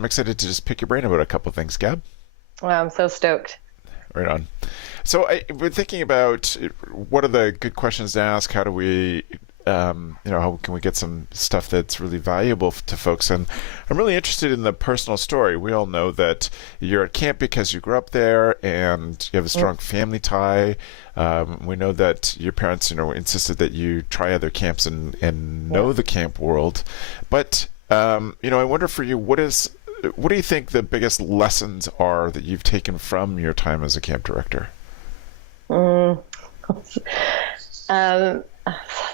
I'm excited to just pick your brain about a couple things, Gab. Wow, I'm so stoked. Right on. So we're thinking about what are the good questions to ask? How do we, how can we get some stuff that's really valuable to folks? And I'm really interested in the personal story. We all know that you're at camp because you grew up there and you have a strong family tie. We know that your parents, insisted that you try other camps and know the camp world. But, I wonder for you, what do you think the biggest lessons are that you've taken from your time as a camp director? Mm.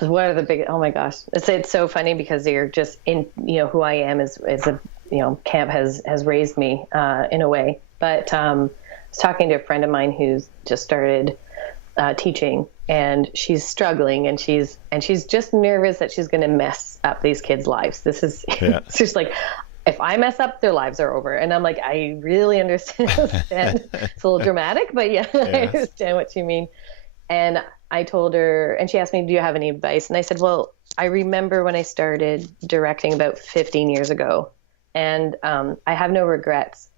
What are the big? Oh my gosh, it's so funny because you're just in. Who I am is a camp has raised me in a way. But I was talking to a friend of mine who's just started teaching, and she's struggling, and she's just nervous that she's going to mess up these kids' lives. This is it's just like, if I mess up, their lives are over. And I'm like, I really understand. It's a little dramatic, but yeah, yes. I understand what you mean. And I told her, and she asked me, do you have any advice? And I said, well, I remember when I started directing about 15 years ago, and I have no regrets,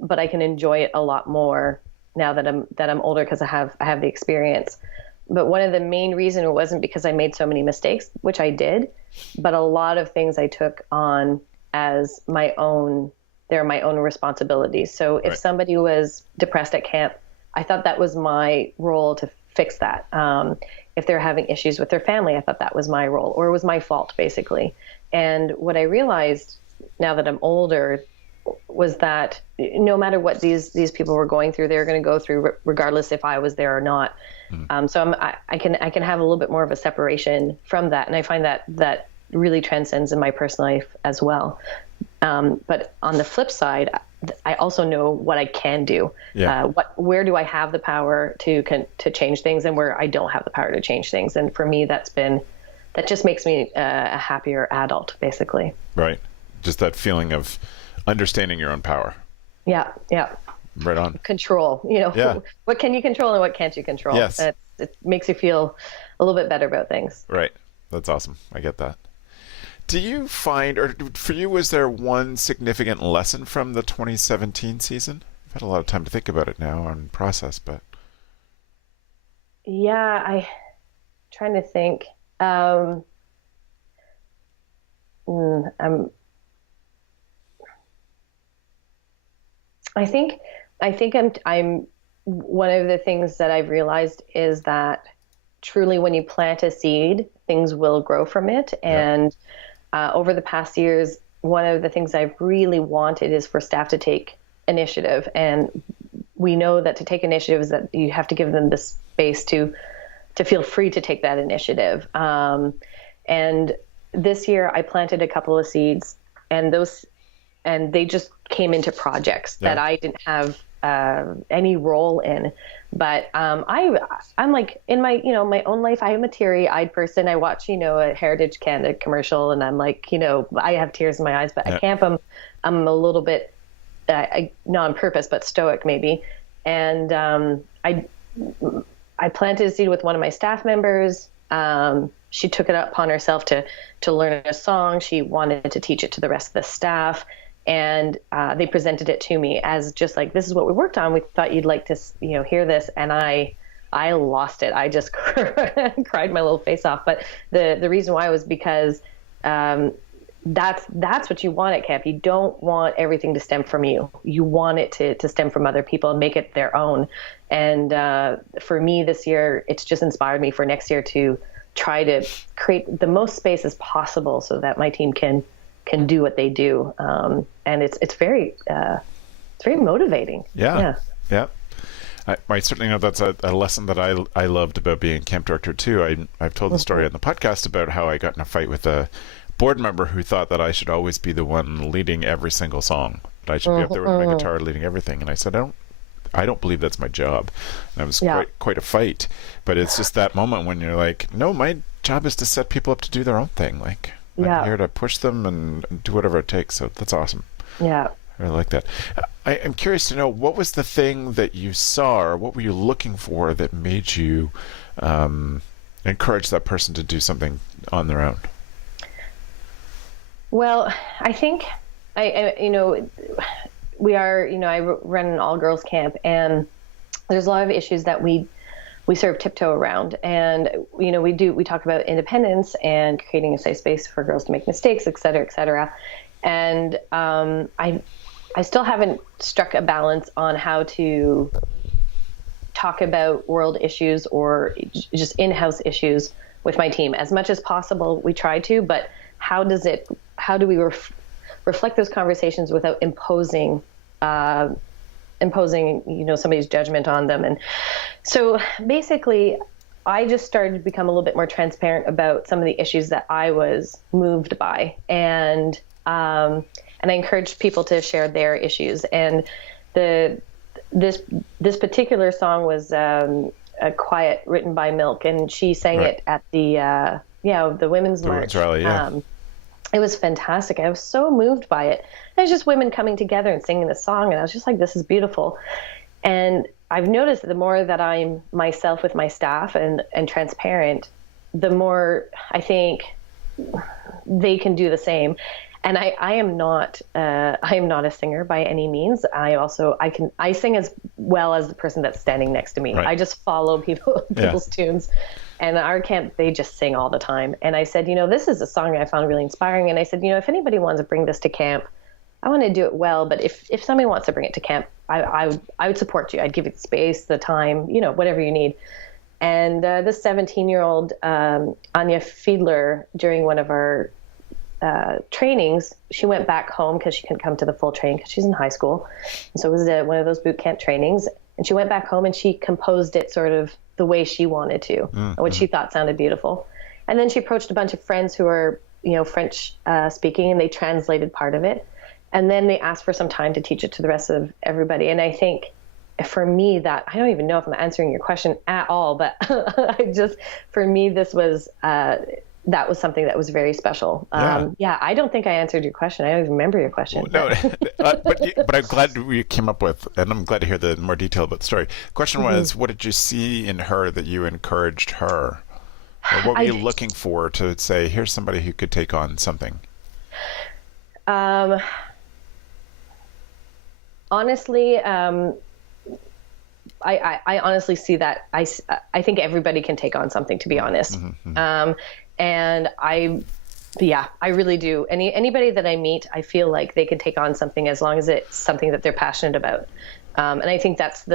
but I can enjoy it a lot more now that I'm older because I have the experience. But one of the main reasons it wasn't because I made so many mistakes, which I did, but a lot of things I took on as they're my own responsibilities. So if somebody was depressed at camp, I thought that was my role to fix that. If they're having issues with their family, I thought that was my role, or it was my fault, basically. And what I realized now that I'm older was that no matter what these people were going through, they were going to go through regardless if I was there or not. So I can have a little bit more of a separation from that, and I find that really transcends in my personal life as well. But on the flip side, I also know what I can do. Yeah. Where do I have the power to change things, and where I don't have the power to change things. And for me, that just makes me a happier adult, basically. Right. Just that feeling of understanding your own power. Yeah. Yeah. Right on. Control, Yeah. What can you control and what can't you control? Yes. It makes you feel a little bit better about things. Right. That's awesome. I get that. Do you find, or for you, was there one significant lesson from the 2017 season? I've had a lot of time to think about it now and process, but. Yeah, I'm trying to think. I think I'm one of the things that I've realized is that truly when you plant a seed, things will grow from it. And over the past years, one of the things I've really wanted is for staff to take initiative. And we know that to take initiative is that you have to give them the space to feel free to take that initiative. And this year I planted a couple of seeds, and they just came into projects that I didn't have any role in. But I'm like, in my my own life, I am a teary-eyed person. I watch a Heritage Canada commercial, and I'm like, I have tears in my eyes. But at camp, I'm a little bit not on purpose, but stoic maybe. And I planted a seed with one of my staff members. She took it upon herself to learn a song. She wanted to teach it to the rest of the staff. And they presented it to me as just like, this is what we worked on. We thought you'd like to, hear this. And I lost it. I just cried my little face off. But the reason why was because that's what you want at camp. You don't want everything to stem from you. You want it to stem from other people and make it their own. And for me this year, it's just inspired me for next year to try to create the most space as possible so that my team can do what they do. And it's very motivating. Yeah. I certainly know that's a lesson that I loved about being camp director too. I've told the story on the podcast about how I got in a fight with a board member who thought that I should always be the one leading every single song. That I should be up there with my guitar leading everything. And I said, I don't believe that's my job. And it was quite a fight. But it's just that moment when you're like, no, my job is to set people up to do their own thing. Like, I'm here to push them and do whatever it takes. So that's awesome. Yeah. I really like that. I'm curious to know, what was the thing that you saw, or what were you looking for that made you encourage that person to do something on their own? Well, I think I run an all girls camp, and there's a lot of issues that we sort of tiptoe around. And, we talk about independence and creating a safe space for girls to make mistakes, et cetera, et cetera. And I still haven't struck a balance on how to talk about world issues or just in-house issues with my team. As much as possible, we try to, but how do we reflect those conversations without imposing somebody's judgment on them? And so basically, I just started to become a little bit more transparent about some of the issues that I was moved by, and I encouraged people to share their issues. And this particular song was a quiet, written by Milk, and she sang right. it at the Women's March. Rally, yeah. It was fantastic. I was so moved by it. It was just women coming together and singing the song, and I was just like, this is beautiful. And I've noticed that the more that I'm myself with my staff and transparent, the more I think they can do the same. And I am not a singer by any means. I sing as well as the person that's standing next to me. Right. I just follow people's tunes. And our camp, they just sing all the time. And I said, this is a song I found really inspiring. And I said, if anybody wants to bring this to camp, I want to do it well. But if somebody wants to bring it to camp, I would support you. I'd give you the space, the time, whatever you need. And this 17-year-old Anya Fiedler, during one of our trainings, she went back home because she couldn't come to the full training because she's in high school. And so it was one of those boot camp trainings. And she went back home and she composed it sort of the way she wanted to, what she thought sounded beautiful. And then she approached a bunch of friends who are, French speaking, and they translated part of it. And then they asked for some time to teach it to the rest of everybody. And I think for me that, I don't even know if I'm answering your question at all, but for me, this was, that was something that was very special. I don't think I answered your question. I don't even remember your question. No, but I'm glad we came up with, and I'm glad to hear the more detail about the story. The question was, what did you see in her that you encouraged her? Or what were you looking for to say, here's somebody who could take on something? Honestly, I honestly see that. I think everybody can take on something, to be honest. And I really do. Anybody that I meet, I feel like they can take on something as long as it's something that they're passionate about. And I think that's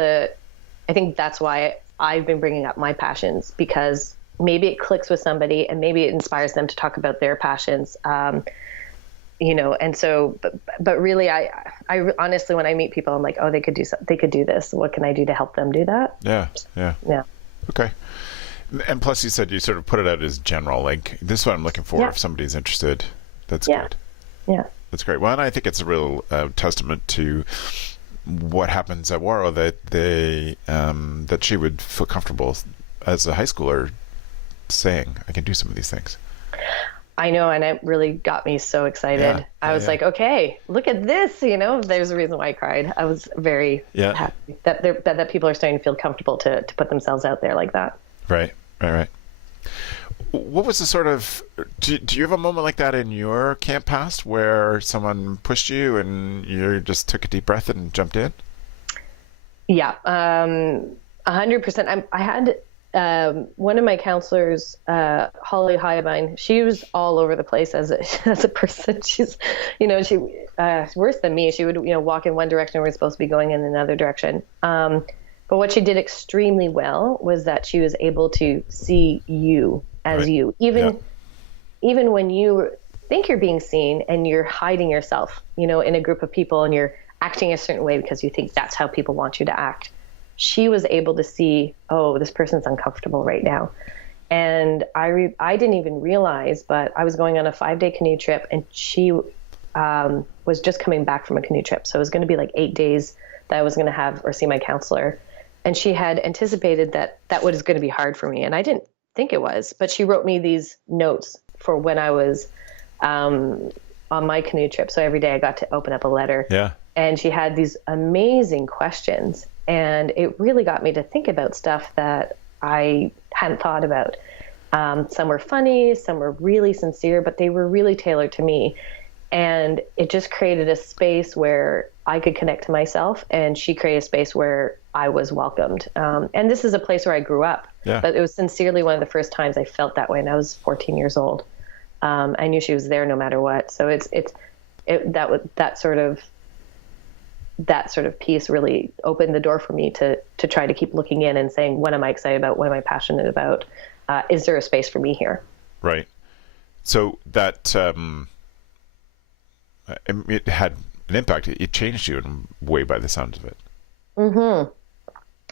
why I've been bringing up my passions, because maybe it clicks with somebody and maybe it inspires them to talk about their passions. And so, but really, I honestly, when I meet people, I'm like, oh, they could do this. What can I do to help them do that? Yeah. Okay. And plus, you said you sort of put it out as general, like, this is what I'm looking for if somebody's interested. That's good. Yeah. That's great. Well, and I think it's a real testament to what happens at Warrow that she would feel comfortable as a high schooler saying, I can do some of these things. I know, and it really got me so excited. I was like, okay, look at this. There's a reason why I cried. I was very happy that people are starting to feel comfortable to put themselves out there like that. Right. What was the sort of, do you have a moment like that in your camp past where someone pushed you and you just took a deep breath and jumped in? Yeah, 100%. I had one of my counselors, Holly Hyabine. She was all over the place as a person. She's, she worse than me. She would, walk in one direction and we're supposed to be going in another direction. But what she did extremely well was that she was able to see you as you, even when you think you're being seen and you're hiding yourself, in a group of people and you're acting a certain way because you think that's how people want you to act. She was able to see, oh, this person's uncomfortable right now. And I didn't even realize, but I was going on a 5-day canoe trip, and she was just coming back from a canoe trip. So it was going to be like 8 days that I was going to have or see my counselor. And she had anticipated that was going to be hard for me. And I didn't think it was, but she wrote me these notes for when I was on my canoe trip. So every day I got to open up a letter. Yeah. And she had these amazing questions. And it really got me to think about stuff that I hadn't thought about. Some were funny, some were really sincere, but they were really tailored to me. And it just created a space where I could connect to myself, and she created a space where I was welcomed. And this is a place where I grew up, but it was sincerely one of the first times I felt that way. And I was 14 years old. I knew she was there no matter what. So that sort of piece really opened the door for me to try to keep looking in and saying, what am I excited about? What am I passionate about? Is there a space for me here? Right. So that, it had an impact. It changed you in a way by the sounds of it. Mm-hmm.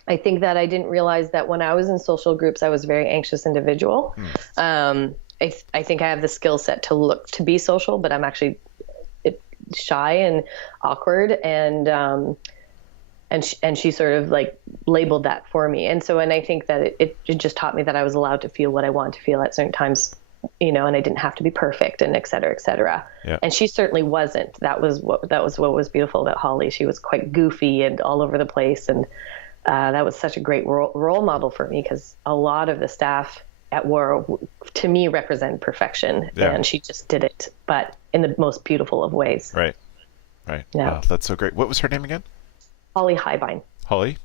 I think that I didn't realize that when I was in social groups, I was a very anxious individual. I think I have the skill set to be social, but I'm actually shy and awkward. And she sort of like labeled that for me. And I think that it just taught me that I was allowed to feel what I wanted to feel at certain times, and I didn't have to be perfect, and et cetera, et cetera. Yeah. And she certainly wasn't. That was what was beautiful about Holly. She was quite goofy and all over the place. And that was such a great role model for me, because a lot of the staff at War, to me, represent perfection. Yeah. And she just did it, but in the most beautiful of ways. Right. Yeah. Wow, that's so great. What was her name again? Holly Highbine. Holly?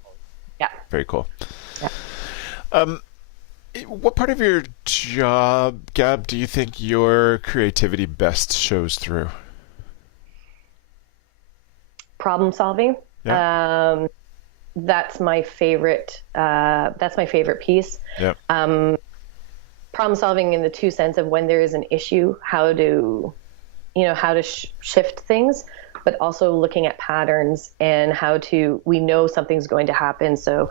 Yeah. Very cool. Yeah. What part of your job, Gab, do you think your creativity best shows through? Problem solving. Yeah. That's my favorite. That's my favorite piece. Yeah. Problem solving in the two sense of when there is an issue, how to shift things, but also looking at patterns and we know something's going to happen. So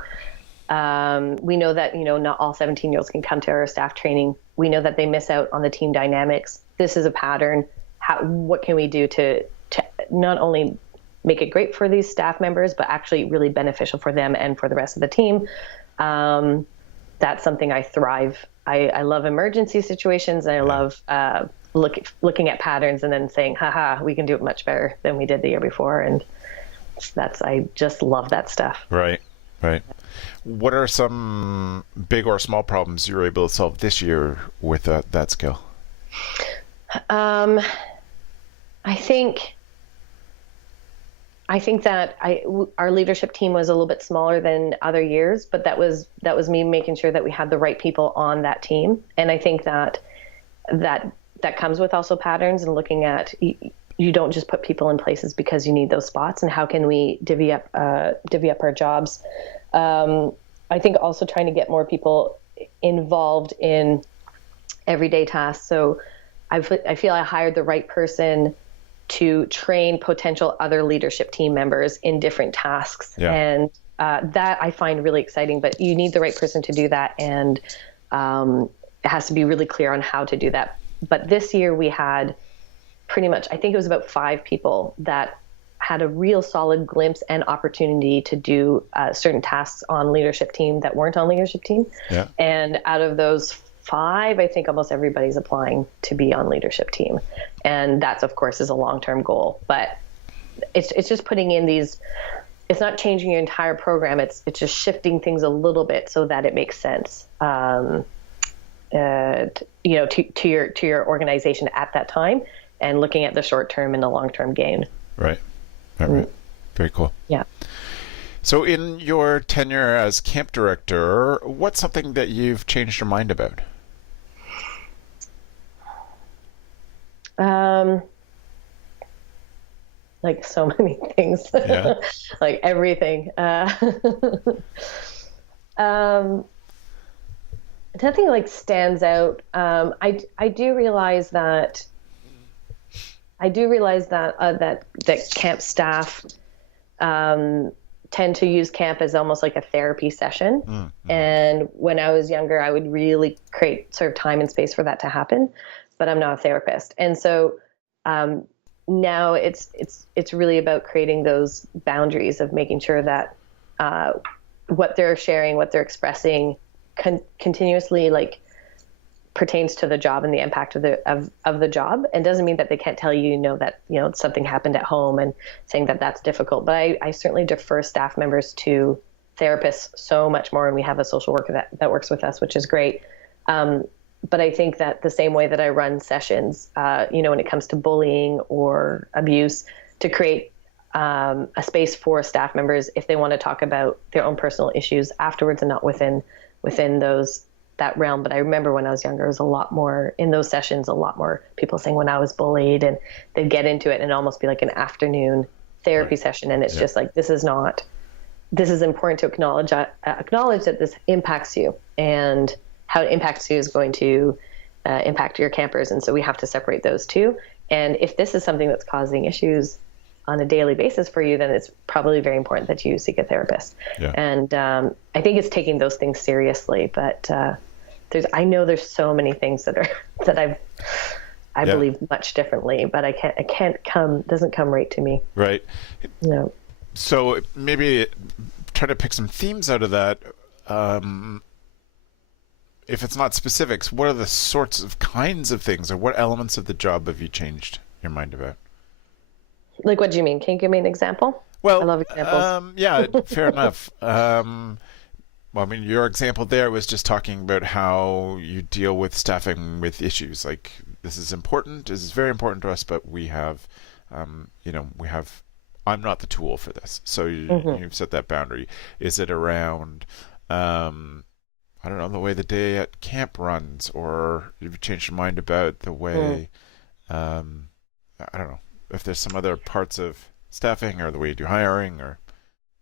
we know that, not all 17-year-olds can come to our staff training. We know that they miss out on the team dynamics. This is a pattern. What can we do to not only make it great for these staff members, but actually really beneficial for them and for the rest of the team? That's something I thrive. I love emergency situations, and I love looking at patterns and then saying, haha, we can do it much better than we did the year before. And I just love that stuff. Right. What are some big or small problems you were able to solve this year with that skill? I think that our leadership team was a little bit smaller than other years, but that was me making sure that we had the right people on that team. And I think that comes with also patterns and looking at, you don't just put people in places because you need those spots, and how can we divvy up our jobs. I think also trying to get more people involved in everyday tasks. So I feel I hired the right person to train potential other leadership team members in different tasks. Yeah. And that I find really exciting, but you need the right person to do that. And it has to be really clear on how to do that. But this year we had pretty much, I think it was about 5 people that had a real solid glimpse and opportunity to do certain tasks on leadership team that weren't on leadership team. Yeah. And out of those 5, I think almost everybody's applying to be on leadership team. And that's, of course, is a long-term goal. But it's just putting in these, it's not changing your entire program. It's just shifting things a little bit so that it makes sense, to your organization at that time, and looking at the short-term and the long-term gain. Right. Very cool. Yeah. So in your tenure as camp director, what's something that you've changed your mind about? Like so many things. Yeah. Like everything. Nothing like stands out. I do realize that that camp staff tend to use camp as almost like a therapy session. Mm-hmm. And when I was younger, I would really create sort of time and space for that to happen, but I'm not a therapist. And so now it's really about creating those boundaries of making sure that what they're sharing, what they're expressing continuously like pertains to the job and the impact of the job, and doesn't mean that they can't tell that something happened at home and saying that that's difficult. But I certainly defer staff members to therapists so much more, and we have a social worker that works with us, which is great. but I think that the same way that I run sessions, when it comes to bullying or abuse, to create a space for staff members if they want to talk about their own personal issues afterwards and not within that realm. But I remember when I was younger, it was a lot more in those sessions, a lot more people saying when I was bullied, and they'd get into it and almost be like an afternoon therapy session. And it's just like, this is important to acknowledge that this impacts you, and how it impacts you is going to impact your campers. And so we have to separate those two. And if this is something that's causing issues on a daily basis for you, then it's probably very important that you seek a therapist. Yeah. And I think it's taking those things seriously. But I know there's so many things that I believe much differently, but doesn't come right to me. Right. No. So maybe try to pick some themes out of that. If it's not specifics, what are the sorts of kinds of things, or what elements of the job have you changed your mind about? Like, what do you mean? Can you give me an example? Well, I love examples. Yeah, fair enough. Well, I mean, your example there was just talking about how you deal with staffing with issues. Like, this is important. This is very important to us, but we have, I'm not the tool for this. So you've set that boundary. Is it around, I don't know, the way the day at camp runs, or you've changed your mind about the way, I don't know, if there's some other parts of staffing or the way you do hiring, or...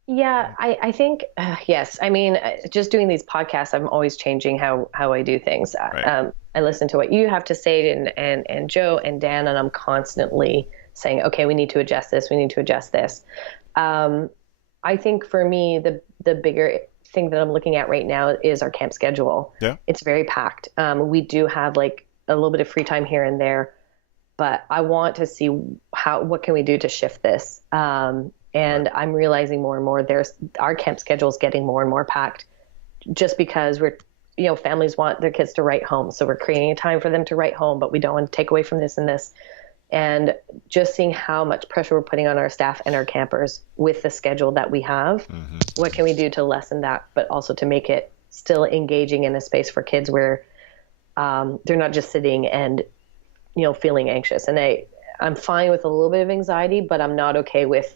Yeah, I think, yes. I mean, just doing these podcasts, I'm always changing how I do things. Right. I listen to what you have to say, and Joe and Dan, and I'm constantly saying, okay, we need to adjust this. We need to adjust this. I think for me, the bigger thing that I'm looking at right now is our camp schedule. Yeah. It's very packed. We do have like a little bit of free time here and there, but I want to see what can we do to shift this. And I'm realizing more and more our camp schedule is getting more and more packed, just because families want their kids to write home. So we're creating a time for them to write home, but we don't want to take away from this and this. And just seeing how much pressure we're putting on our staff and our campers with the schedule that we have. Mm-hmm. What can we do to lessen that, but also to make it still engaging in a space for kids where they're not just sitting and, feeling anxious. And I'm fine with a little bit of anxiety, but I'm not okay with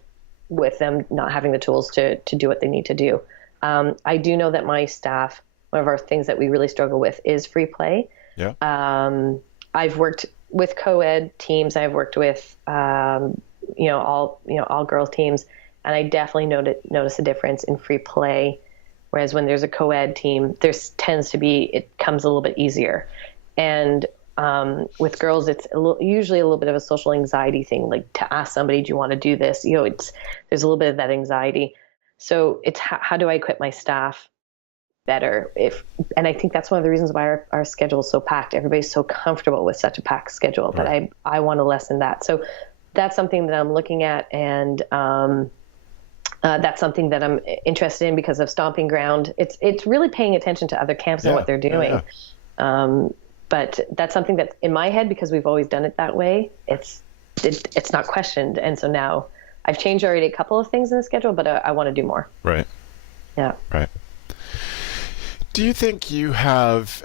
them not having the tools to do what they need to do. I do know that my staff, one of our things that we really struggle with is free play. Yeah. I've worked with co-ed teams. I've worked with, all girls teams, and I definitely notice a difference in free play. Whereas when there's a co-ed team, it comes a little bit easier. And with girls, it's usually a little bit of a social anxiety thing, like to ask somebody, do you want to do this? There's a little bit of that anxiety. So it's how do I equip my staff better? And I think that's one of the reasons why our schedule is so packed. Everybody's so comfortable with such a packed schedule, but I want to lessen that. So that's something that I'm looking at, and that's something that I'm interested in because of Stomping Ground. It's really paying attention to other camps and what they're doing. Yeah. But that's something that's in my head because we've always done it that way. It's not questioned, and so now I've changed already a couple of things in the schedule, but I want to do more. Right. Yeah. Right. Do you think you have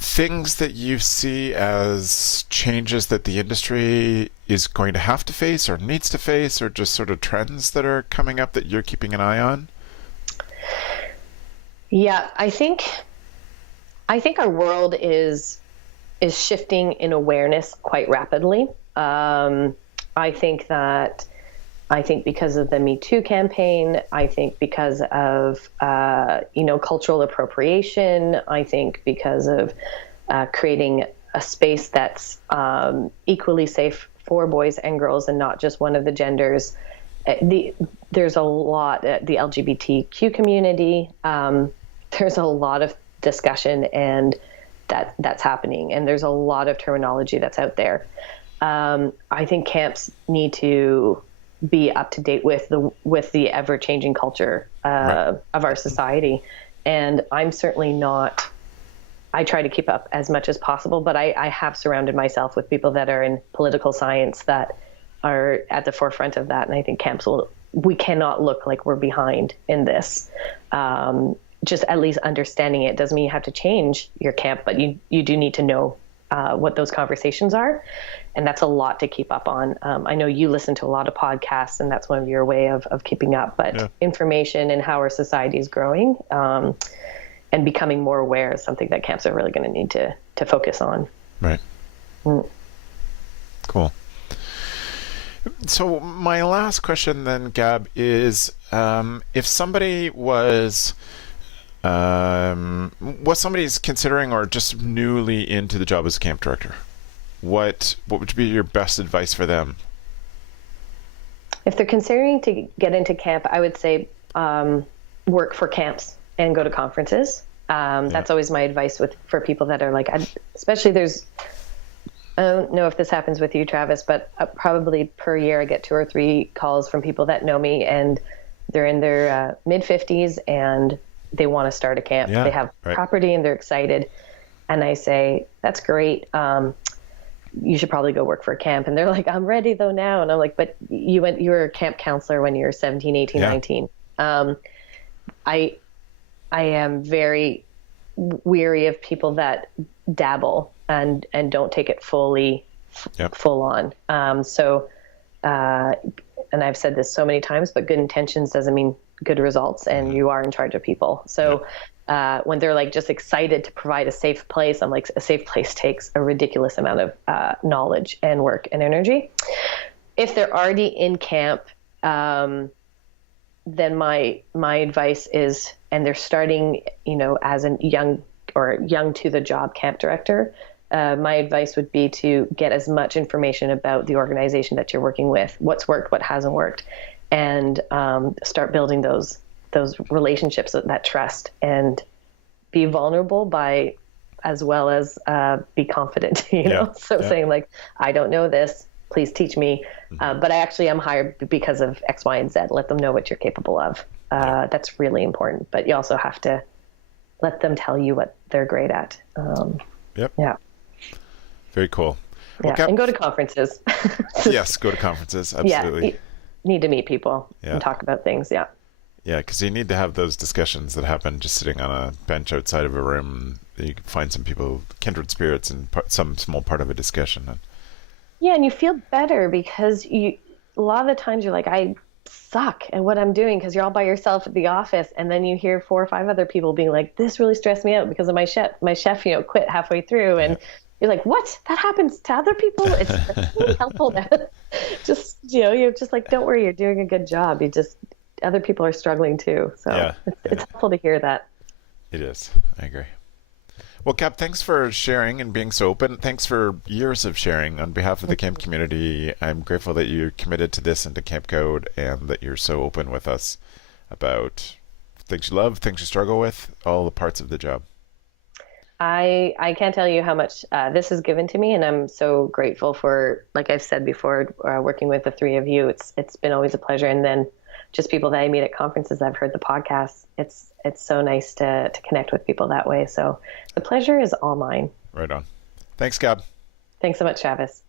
things that you see as changes that the industry is going to have to face or needs to face, or just sort of trends that are coming up that you're keeping an eye on? Yeah, I think our world is shifting in awareness quite rapidly. I think because of the Me Too campaign, I think because of, cultural appropriation, I think because of creating a space that's equally safe for boys and girls and not just one of the genders. There's a lot, the LGBTQ community, there's a lot of discussion and that's happening. And there's a lot of terminology that's out there. I think camps need to be up to date with the ever-changing culture of our society. And I'm certainly not, I try to keep up as much as possible, but I have surrounded myself with people that are in political science that are at the forefront of that. And I think camps we cannot look like we're behind in this. just at least understanding it doesn't mean you have to change your camp, but you do need to know what those conversations are. And that's a lot to keep up on. I know you listen to a lot of podcasts, and that's one of your way of keeping up, but information and how our society is growing and becoming more aware is something that camps are really going to need to focus on. Right. Cool. So my last question then, Gab, is if somebody was somebody's considering or just newly into the job as camp director, what would be your best advice for them? If they're considering to get into camp, I would say work for camps and go to conferences. That's always my advice for people that are like, especially I don't know if this happens with you, Travis, but probably per year I get 2 or 3 calls from people that know me, and they're in their mid-50s and they want to start a camp. They have property and they're excited. And I say, that's great. You should probably go work for a camp. And they're like, I'm ready though now. And I'm like, but you were a camp counselor when you were 17, 18, 19. I am very weary of people that dabble and don't take it full on. And I've said this so many times, but good intentions doesn't mean good results, and you are in charge of people. So when they're like just excited to provide a safe place, I'm like, a safe place takes a ridiculous amount of knowledge and work and energy. If they're already in camp, then my advice is, and they're starting, as a young to the job camp director, my advice would be to get as much information about the organization that you're working with, what's worked, what hasn't worked, and start building those relationships, that trust, and be vulnerable as well as be confident, saying like, I don't know this, please teach me. But I actually am hired because of X, Y, and Z. Let them know what you're capable of. That's really important, but you also have to let them tell you what they're great at. Yeah. Very cool. Well, and go to conferences. Yes, go to conferences. Absolutely. Yeah, you need to meet people and talk about things. Yeah. Yeah, because you need to have those discussions that happen just sitting on a bench outside of a room. You can find some people, kindred spirits, in some small part of a discussion. Yeah, and you feel better because a lot of the times you're like, I suck at what I'm doing, because you're all by yourself at the office, and then you hear 4 or 5 other people being like, this really stressed me out because of my chef quit halfway through, and you're like, what? That happens to other people? It's really helpful to just, you're just like, don't worry, you're doing a good job. Other people are struggling too. So it's helpful to hear that. It is. I agree. Well, Cap, thanks for sharing and being so open. Thanks for years of sharing on behalf of the camp community. I'm grateful that you're committed to this and to Camp Code, and that you're so open with us about things you love, things you struggle with, all the parts of the job. I can't tell you how much this has given to me, and I'm so grateful for, like I've said before, working with the 3 of you. It's been always a pleasure, and then just people that I meet at conferences, I've heard the podcast. It's so nice to connect with people that way. So the pleasure is all mine. Right on. Thanks, Gab. Thanks so much, Travis.